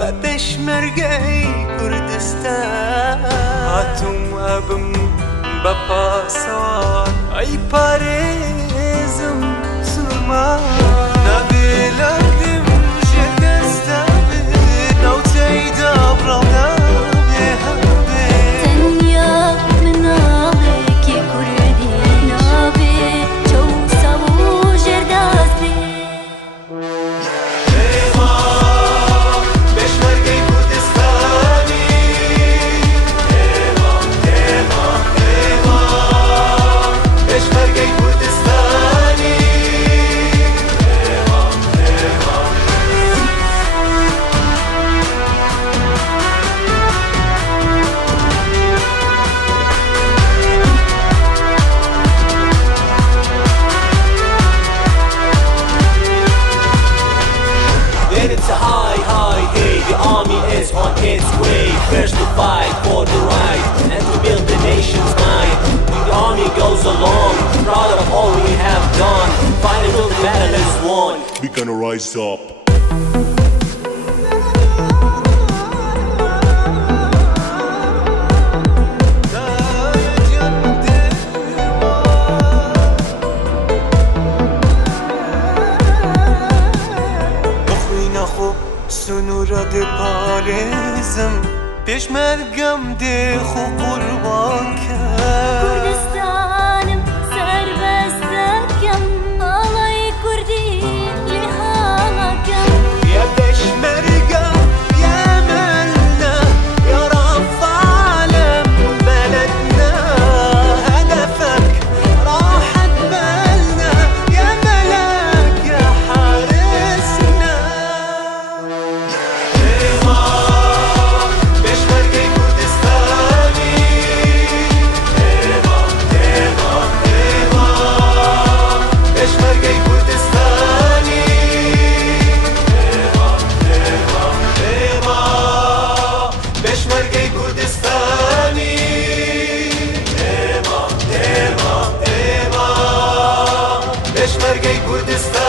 بپشمرگەی کوردستان هاتووم ئەبم بە پاسەوان ئەی پارێزم سلمان نەبێ لە دڵم ژێر دەستا بێت ناوچەیدا بڕاو نابێ هەبێ تەنیا مناڵێکی کوردی نابێ چەوسە و ژێر دەست بێ It's a high, high day. The army is on its way. First to fight for the right and to build the nation's mind. The army goes along, proud of all we have done. Fighting till the battle is won. We're gonna rise up. سنورە دێ پارێزم پێشمەرگەم دێ خۆ قوربان کرد کوردستانم سەربەست دەکەم ئاڵای کوردی لێ هەڵەکەم يا پێشمەرگە يا مەلە يا رافع علم بلدنا هدفك راحة بالنا يا ملاك يا حارسنا Kurdistan